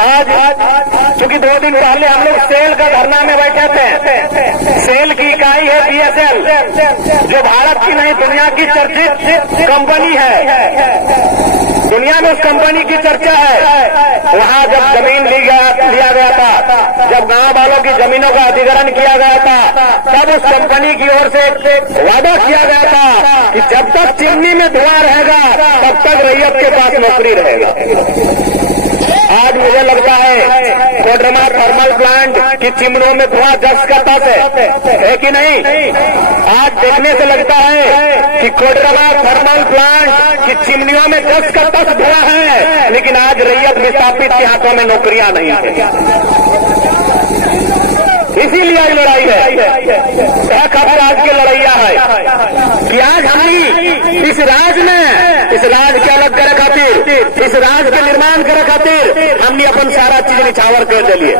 आज चूंकि 2 दिन पहले हम लोग सेल का धरना में बैठे थे। सेल की इकाई है बीएसएल, जो भारत की नहीं दुनिया की चर्चित कंपनी है। दुनिया में उस कंपनी की चर्चा है। वहां जब जमीन लिया गया था, जब गांव वालों की जमीनों का अधिग्रहण किया गया था, तब उस कंपनी की ओर से वादा किया गया था कि जब तक चिमनी में धुआं रहेगा तब तक रैयत के पास नौकरी रहेगा। आज मुझे लगता है कोडरमा थर्मल प्लांट की चिमनों में धुआं दस का तस है कि नहीं? आज देखने से लगता है कि कोडरमा थर्मल प्लांट की चिमनियों में 10 का तस धुआं है, लेकिन आज रैयत विस्थापित के हाथों में नौकरियां नहीं है। इसीलिए आज लड़ाई है, कब राज की लड़ैया है कि आज हम इस राज में, इस राज के अलग करे खातिर, इस राज के निर्माण करे खातिर हमने अपन सारा चीज निछावर कर दिलिए।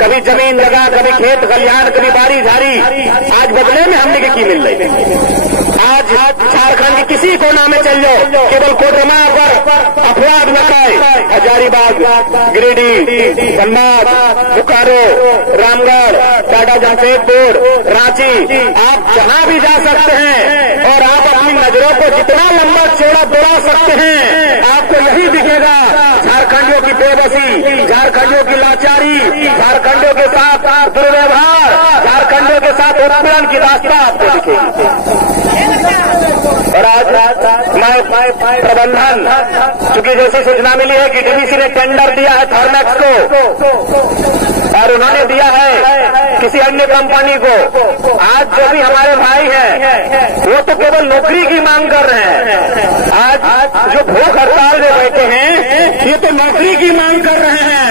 कभी जमीन जगह, कभी खेत खलिहान, कभी बाड़ी झाड़ी, आज बदले में हमने की मिल रही। आज झारखंड के किसी कोना में चल जाओ, केवल कोडरमा पर अपराध न खाए, हजारीबाग, गिरिडीह, धनबाद, बोकारो, रामगढ़, टाटा जमशेदपुर, रांची, आप जहां भी जा सकते हैं और आप अपनी नजरों को जितना लंबा चौड़ा दौड़ा सकते हैं, आपको यही दिखेगा झारखंडियों की बेबसी, झारखंडियों की लाचारी, झारखंडियों के साथ दुर्व्यवहार, झारखंडियों के साथ उत्पीड़न की दास्तां आपको दिखेगी। और आज प्रबंधन, चूंकि जैसी सूचना मिली है कि डीवीसी ने टेंडर दिया है थर्मैक्स को और उन्होंने दिया है किसी अन्य कंपनी को। आज जो भी हमारे भाई हैं वो तो केवल नौकरी की मांग कर रहे हैं। आज जो भूख हड़ताल में बैठे हैं ये तो नौकरी की मांग कर रहे हैं।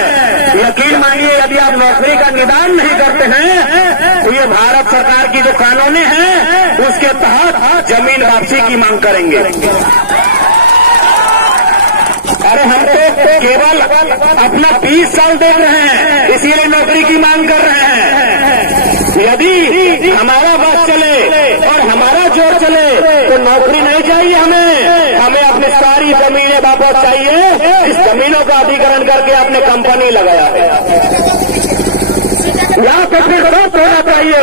यकीन मानिए, यदि आप नौकरी का निदान नहीं करते हैं तो ये भारत सरकार की जो कानूनें हैं उसके तहत जमीन वापसी की मांग करेंगे। अरे हम तो केवल अपना 20 साल देख रहे हैं, इसीलिए नौकरी की मांग कर रहे हैं। यदि हमारा बस चले और हमारा जोर चले तो नौकरी नहीं चाहिए हमें अपनी सारी जमीनें वापस चाहिए। इस जमीनों का अधिग्रहण करके आपने कंपनी लगाया है, यहाँ पे फिर सोच होना चाहिए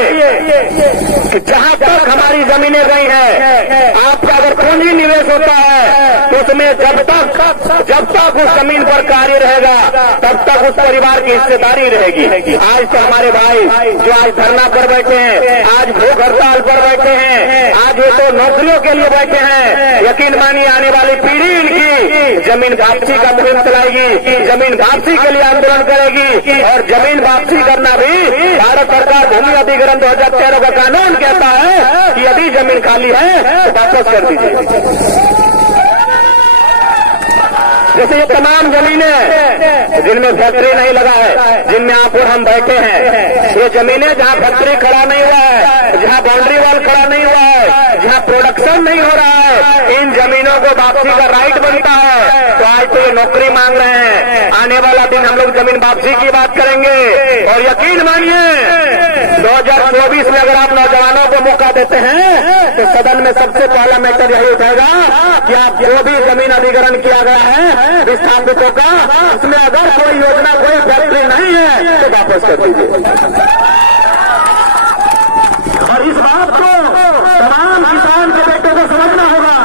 कि जहाँ तक हमारी जमीनें गई हैं, आपका अगर पूंजी निवेश होता है तो उसमें जब तक उस जमीन पर कार्य रहेगा तब तक उस परिवार की हिस्सेदारी रहेगी। आज तो हमारे भाई जो आज धरना पर बैठे हैं, आज भूख हड़ताल पर बैठे हैं, आज ये तो नौकरियों के लिए बैठे हैं। यकीन मानिए आने वाली पीढ़ी इनकी जमीन वापसी का मुहिम चलाएगी, जमीन वापसी के लिए आंदोलन करेगी। और जमीन वापसी करना भी भारत सरकार भूमि अधिग्रहण 2013 का कानून कहता है कि यदि जमीन खाली है तो वापस कर दीजिए। जैसे ये तमाम जमीनें जिनमें फैक्ट्री नहीं लगा है, जिनमें आप और हम बैठे हैं, ये जमीनें जहां फैक्ट्री खड़ा नहीं हुआ है, जहां बाउंड्री वॉल खड़ा नहीं हुआ है, जहां प्रोडक्शन नहीं हो रहा है, इन जमीनों को वापसी का राइट बनता है। तो आज तो ये नौकरी मांग रहे हैं, आने वाला दिन हम लोग जमीन वापसी की बात करेंगे। और यकीन मानिए 2024 में अगर आप नौजवानों को मौका देते हैं तो सदन में सबसे पहला मैटर यही उठेगा कि आप जो भी जमीन अधिग्रहण किया गया है विस्थापितों का, उसमें अगर कोई योजना, कोई फैक्ट्री नहीं है तो वापस कर दीजिए। और इस बात को तमाम किसान के बेटों को समझना होगा,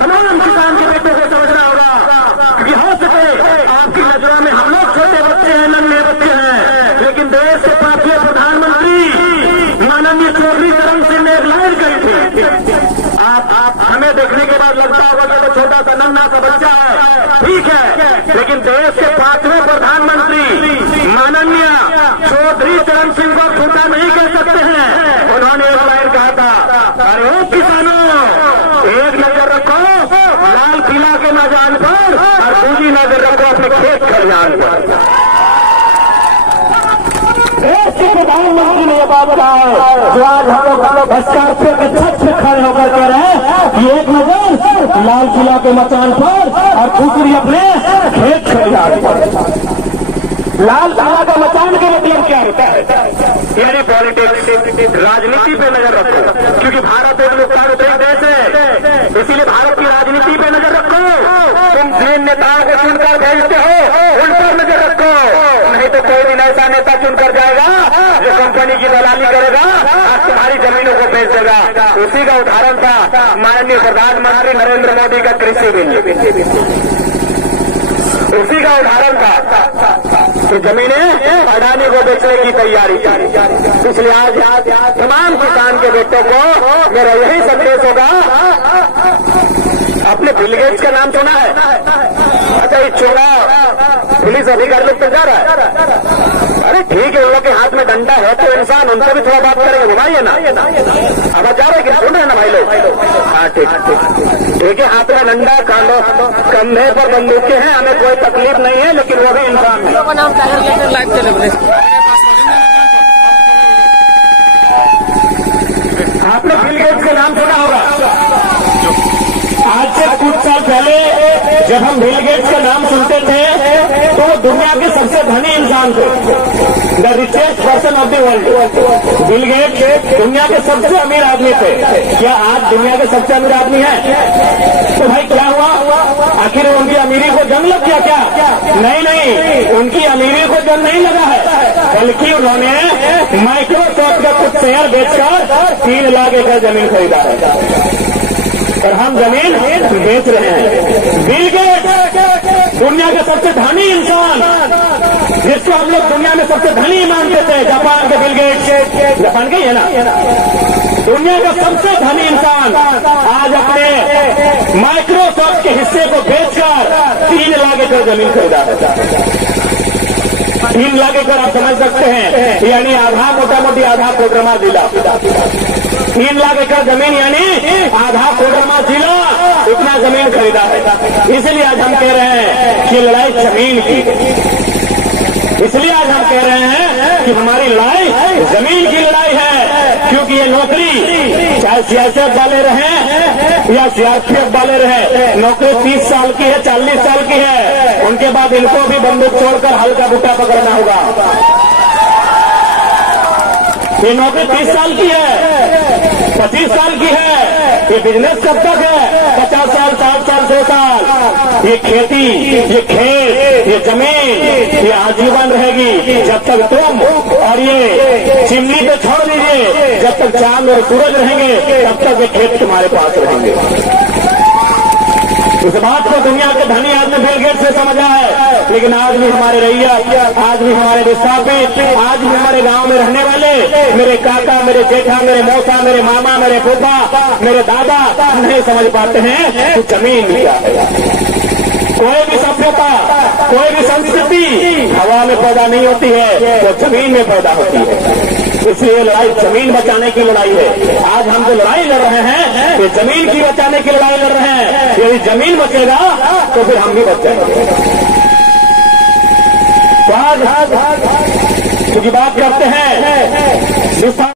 तमाम किसान के बेटों को समझना होगा। क्योंकि हो सके आपकी नजरों में हम लोग छोटे बच्चे हैं, नन्हे बच्चे हैं, लेकिन देश के प्रांतीय प्रधानमंत्री माननीय चौधरी चरण सिंह ने एक लाइन कही थी। आप हमें देखने के बाद लगता होगा कि तो छोटा सा नन्हा सा बच्चा है, ठीक है, लेकिन देश के 5वें प्रधानमंत्री माननीय चौधरी चरण सिंह को छोटा नहीं कह सकते हैं। उन्होंने एक लाइन कहा था, अरे ओ किसानों, एक नजर रखो लाल किला के मैदान पर और दूसरी नजर रखो अपने खेत खलिहान पर। प्रधानमंत्री ने यह बात कहा है जो आज हम लोग स्कॉर्पियो के छत से खड़े होकर कह रहे हैं कि एक नजर लाल किला के मचान पर और दूसरी अपने खेत खलिहान पर। लाल किला का मचान का मतलब क्या होता है? यानी पॉलिटिक्स, राजनीति पे नजर रखो, क्योंकि भारत एक लोकतांत्रिक देश है, इसीलिए भारत की राजनीति पे नजर रखो। तुम जिन नेताओं को चुनकर भेजते हो उन पर ऐसा नेता चुनकर जाएगा जो कंपनी की दलाली करेगा, आज तुम्हारी जमीनों को बेच देगा। उसी का उदाहरण था माननीय प्रधानमंत्री नरेंद्र मोदी का कृषि बिल। उसी का उदाहरण था कि जमीनें अडानी को बेचने की तैयारी। इसलिए आज तमाम किसान के बेटों को मेरा यही संदेश होगा। आपने बिल गेट्स का नाम सुना है? अच्छा, ये चुनाव पुलिस अधिकारी लोग तो जा रहा है। अरे ठीक है, उन लोग के हाथ में डंडा है तो इंसान उनसे भी थोड़ा बात करेंगे, घुमाइए ना। अब जा रहे हैं, सुन रहे ना भाई लोग? हाँ ठीक है, हाथ में डंडा, कंधे पर बंदूकें हैं, हमें कोई तकलीफ नहीं है, लेकिन वो भी इंसान है। आपने बिल गेट्स का नाम सुना होगा। आज से कुछ साल पहले जब हम बिल गेट्स का नाम सुनते थे तो वो दुनिया के सबसे धनी इंसान थे, the richest person of the world. Bill Gates दुनिया के सबसे अमीर आदमी थे। क्या आज दुनिया के सबसे अमीर आदमी हैं? तो भाई क्या हुआ? आखिर उनकी अमीरी को जंग लग गया क्या? नहीं, उनकी अमीरी को जंग नहीं लगा है, बल्कि उन्होंने माइक्रोसॉफ्ट का कुछ शेयर बेचकर 3 लाख एकड़ जमीन खरीदा है और हम जमीन बेच रहे हैं। बिल गेट्स दुनिया के सबसे धनी इंसान, जिसको हम लोग दुनिया में सबसे धनी मानते थे, जापान के बिल गेट्स, जापान के ही है ना, दुनिया का सबसे धनी इंसान आज अपने माइक्रोसॉफ्ट के हिस्से को बेचकर 3 लाख एकड़ जमीन खरीदा है। 3 लाख एकड़ आप समझ सकते हैं, यानी आधा, मोटा मोटी आधा कोडरमा जिला। 3 लाख एकड़ जमीन यानी आधा कोडरमा जिला इतना जमीन खरीदा है। इसलिए आज हम कह रहे हैं कि लड़ाई जमीन की, इसलिए आज हम कह रहे हैं कि हमारी लड़ाई जमीन की लड़ाई है। क्योंकि ये नौकरी चाहे सीआरपीएफ वाले रहे या सीआरपीएफ वाले रहे, नौकरी 30 साल की है, 40 साल की है, उनके बाद इनको भी बंदूक छोड़कर हल्का बुट्टा पकड़ना होगा। ये नौकरी 30 साल की है, 25 साल की है। ये बिजनेस कब तक है? 50 साल, 60 साल, 100 साल। ये खेती, ये खेत, ये जमीन, ये आजीवन रहेगी। जब तक तुम और ये चिमनी तो छोड़ दीजिए, जब तक चांद और सूरज रहेंगे तब तक ये खेत तुम्हारे पास रहेंगे। उस बात को दुनिया के धनी आदमी बिल गेट्स से समझा है, लेकिन आज भी हमारे रैया, आज भी हमारे विस्थापित, आज भी हमारे गांव में रहने वाले मेरे काका, मेरे जेठा, मेरे मौसा, मेरे मामा, मेरे फूफा, मेरे दादा नहीं समझ पाते हैं कि जमीन क्या है। कोई भी सभ्यता, कोई भी संस्कृति हवा में पैदा नहीं होती है, वो जमीन में पैदा होती है। इसलिए लड़ाई जमीन बचाने की लड़ाई है। आज हम जो लड़ाई लड़ रहे हैं ये जमीन की बचाने की लड़ाई लड़ रहे हैं। यदि जमीन बचेगा तो फिर हम भी बच जाएंगे। तो आज क्योंकि बात करते हैं